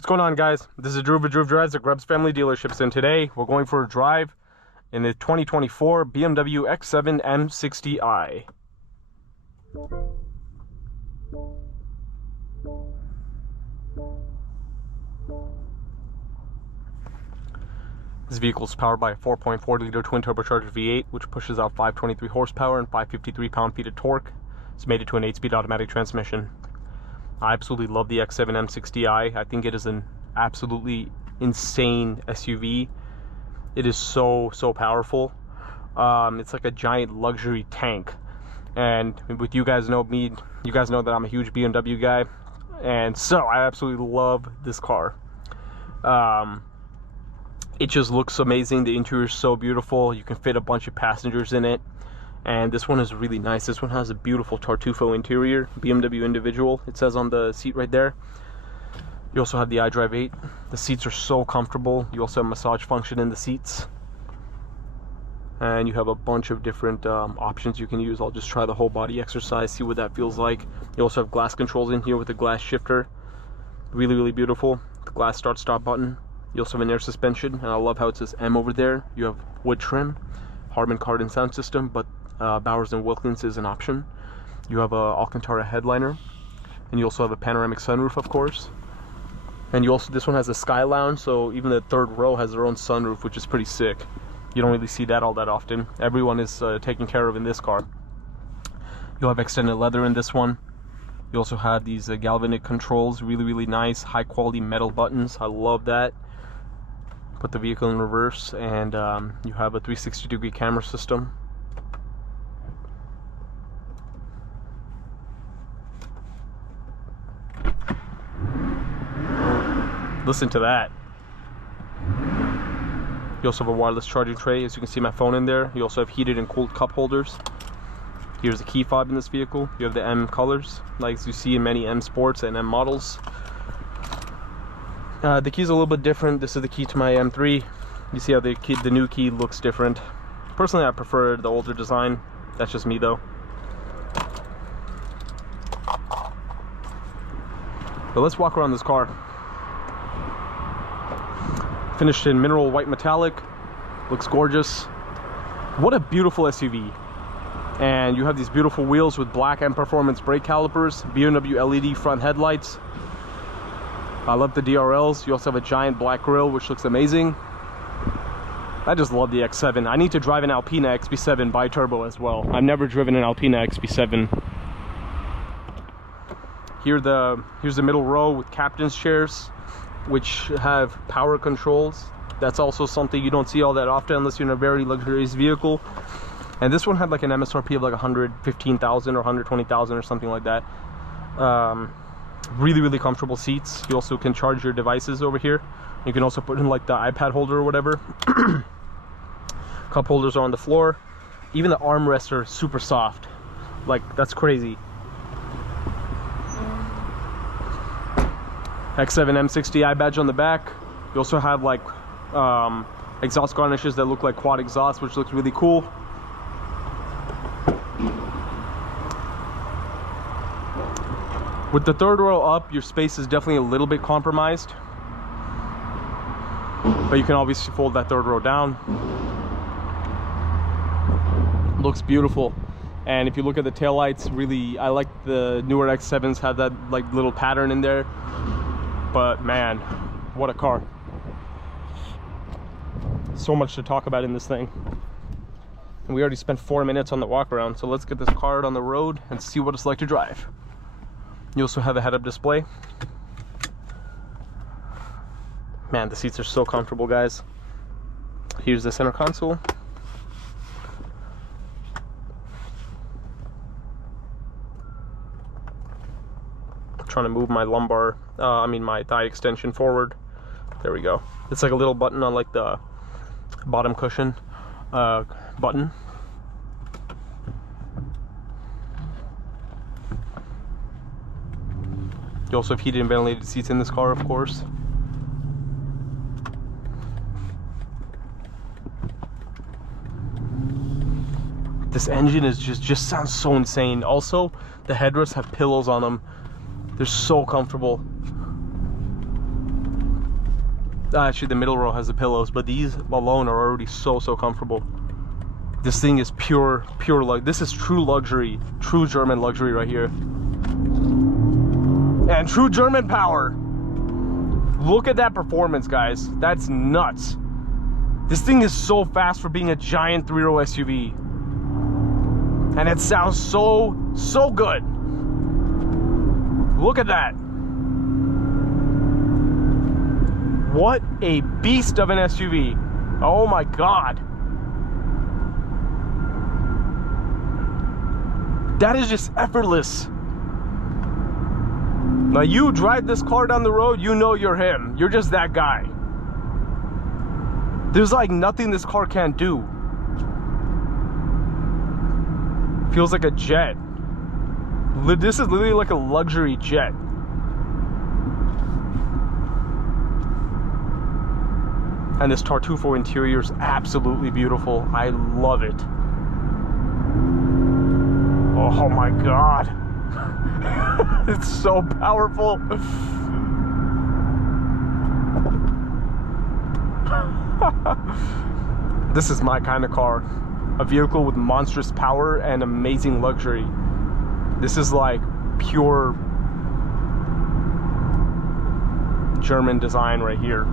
What's going on, guys? This is Drew of Drew Drives at Grubbs Family Dealerships, and today we're going for a drive in the 2024 BMW X7 M60i. This vehicle is powered by a 4.4-liter twin turbocharged V8, which pushes out 523 horsepower and 553 pound-feet of torque. It's made it to an 8-speed automatic transmission. I absolutely love the X7 M60i. I think it is an absolutely insane SUV. It is so powerful. It's like a giant luxury tank. And with you guys know me, you guys know that I'm a huge BMW guy, and so I absolutely love this car. It just looks amazing. The interior is so beautiful. You can fit a bunch of passengers in it. And this one is really nice. This one has a beautiful Tartufo interior, BMW individual, it says on the seat right there. You also have the iDrive 8. The seats are so comfortable. You also have massage function in the seats. And you have a bunch of different options you can use. I'll just try the whole body exercise, see what that feels like. You also have glass controls in here with a glass shifter. Really beautiful. The glass start-stop button. You also have an air suspension, and I love how it says M over there. You have wood trim, Harman Kardon sound system, but Bowers & Wilkins is an option. You have a Alcantara headliner, and you also have a panoramic sunroof, of course. And you also, this one has a sky lounge, so even the third row has their own sunroof, which is pretty sick. You don't really see that all that often. Everyone is taken care of in this car. You'll have extended leather in this one. You also have these galvanic controls, really nice, high quality metal buttons. I love that. Put the vehicle in reverse, and you have a 360-degree camera system. Listen to that. You also have a wireless charging tray. As you can see, my phone in there. You also have heated and cooled cup holders. Here's the key fob in this vehicle. You have the M colors, like you see in many M Sports and M models. The key's a little bit different. This is the key to my M3. You see how the new key looks different. Personally, I prefer the older design. That's just me, though. But let's walk around this car. Finished in mineral white metallic. Looks gorgeous. What a beautiful SUV. And you have these beautiful wheels with black M Performance brake calipers, BMW LED front headlights. I love the DRLs. You also have a giant black grille, which looks amazing. I just love the X7. I need to drive an Alpina XB7 bi-turbo as well. I've never driven an Alpina XB7. Here's the middle row with captain's chairs, which have power controls. That's also something you don't see all that often unless you're in a very luxurious vehicle. And this one had like an MSRP of like 115,000 or 120,000 or something like that. Really comfortable seats. You also can charge your devices over here. You can also put in like the iPad holder or whatever. Cup holders are on the floor. Even the armrests are super soft. Like, that's crazy. X7 M60i badge on the back. You also have like exhaust garnishes that look like quad exhaust, which looks really cool. With the third row up, your space is definitely a little bit compromised, but you can obviously fold that third row down. Looks beautiful. And if you look at the taillights, really, I like the newer X7s have that like little pattern in there. But man, what a car. So much to talk about in this thing. And we already spent 4 minutes on the walk around, so let's get this car on the road and see what it's like to drive. You also have a head-up display. Man, the seats are so comfortable, guys. Here's the center console. I'm trying to move my lumbar, my thigh extension forward. There we go. It's like a little button on like the bottom cushion button. You also have heated and ventilated seats in this car, of course. This engine is just sounds so insane. Also, the headrests have pillows on them. They're so comfortable. Actually, the middle row has the pillows, but these alone are already so comfortable. This thing is pure this is true luxury, true German luxury right here. And true German power. Look at that performance, guys. That's nuts. This thing is so fast for being a giant 3-row SUV. And it sounds so good. Look at that. What a beast of an SUV. Oh my God. That is just effortless. Now you drive this car down the road, you know you're him. You're just that guy. There's like nothing this car can't do. Feels like a jet. This is literally like a luxury jet. And this Tartufo interior is absolutely beautiful. I love it. Oh my God. It's so powerful. This is my kind of car. A vehicle with monstrous power and amazing luxury. This is like pure German design right here.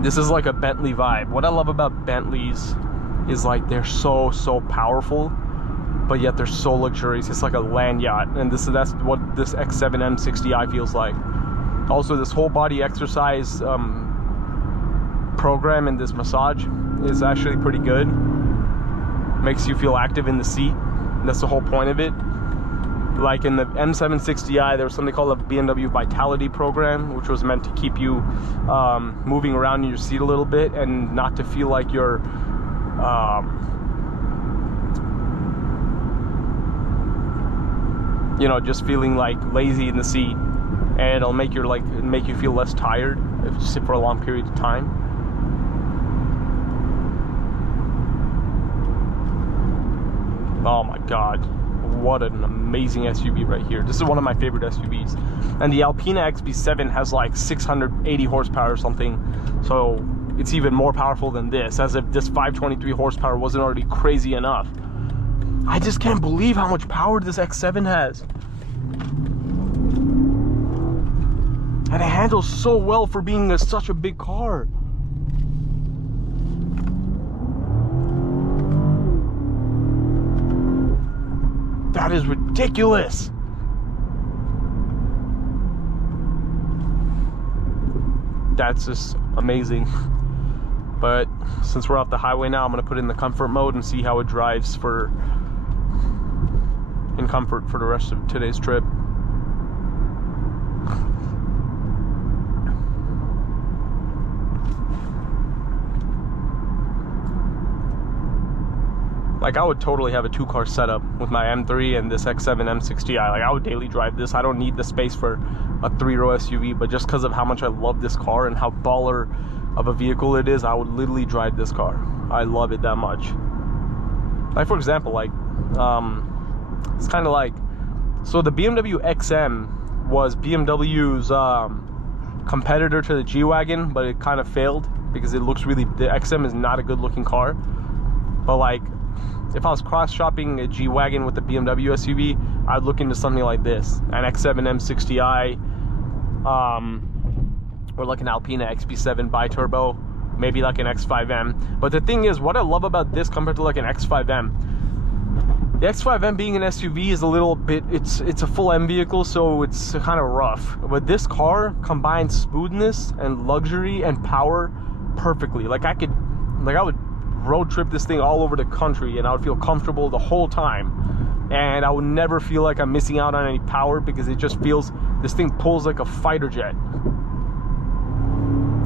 This is like a Bentley vibe. What I love about Bentleys is like they're so powerful, but yet they're so luxurious. It's like a land yacht, and that's what this X7 M60i feels like. Also, this whole body exercise program and this massage is actually pretty good. Makes you feel active in the seat. That's the whole point of it. Like in the M760i, there was something called a BMW Vitality program, which was meant to keep you moving around in your seat a little bit and not to feel like you're you know, just feeling like lazy in the seat, and it'll make you feel less tired if you sit for a long period of time. Oh my God, what an amazing SUV right here. This is one of my favorite SUVs. And the Alpina XB7 has like 680 horsepower or something, so it's even more powerful than this, as if this 523 horsepower wasn't already crazy enough. I just can't believe how much power this X7 has. And it handles so well for being such a big car. That is ridiculous. That's just amazing. But since we're off the highway now, I'm gonna put it in the comfort mode and see how it drives in comfort for the rest of today's trip. Like, I would totally have a 2-car setup with my M3 and this X7 M60i. Like, I would daily drive this. I don't need the space for a 3-row SUV, but just because of how much I love this car and how baller of a vehicle it is, I would literally drive this car. I love it that much. Like, for example, like, it's kind of like, so the BMW XM was BMW's competitor to the G-Wagon, but it kind of failed because it looks really, the XM is not a good looking car. But like, if I was cross-shopping a G-Wagon with the BMW SUV, I'd look into something like this, an X7 M60i, or like an Alpina XB7 bi-turbo, maybe like an X5M. But the thing is, what I love about this compared to like an X5M, the X5M being an SUV is a little bit, it's a full M vehicle, so it's kind of rough. But this car combines smoothness and luxury and power perfectly. Like, I would road trip this thing all over the country and I would feel comfortable the whole time, and I would never feel like I'm missing out on any power, because it just feels, this thing pulls like a fighter jet.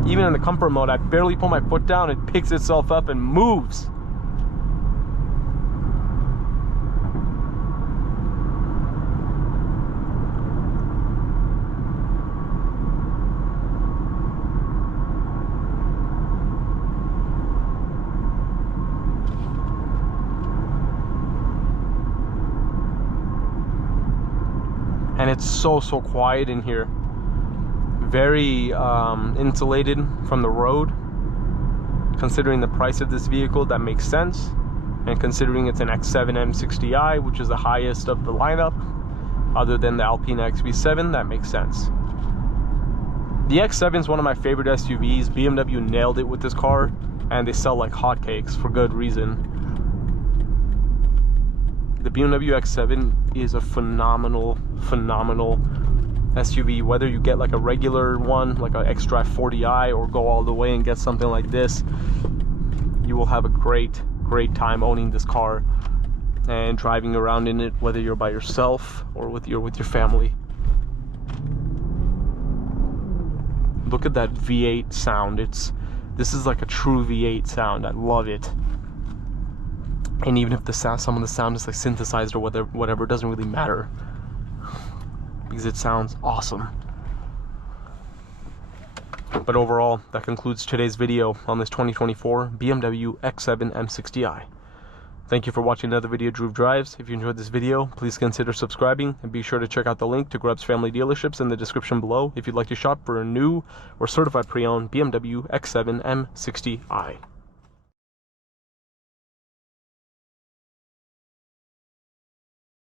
Even in the comfort mode, I barely put my foot down, it picks itself up and moves. And it's so quiet in here. very insulated from the road. Considering the price of this vehicle, that makes sense. And considering it's an X7 M60i, which is the highest of the lineup, other than the Alpine XB7, that makes sense. The X7 is one of my favorite SUVs. BMW nailed it with this car, and they sell like hotcakes for good reason. The BMW X7 is a phenomenal SUV. Whether you get like a regular one, like an X-Drive 40i, or go all the way and get something like this, you will have a great time owning this car and driving around in it, whether you're by yourself or with your family. Look at that V8 sound. This is like a true V8 sound. I love it. And even if some of the sound is like synthesized or whatever, it doesn't really matter, because it sounds awesome. But overall, that concludes today's video on this 2024 BMW X7 M60i. Thank you for watching another video, Drew Drives. If you enjoyed this video, please consider subscribing, and be sure to check out the link to Grubb's Family Dealerships in the description below if you'd like to shop for a new or certified pre-owned BMW X7 M60i.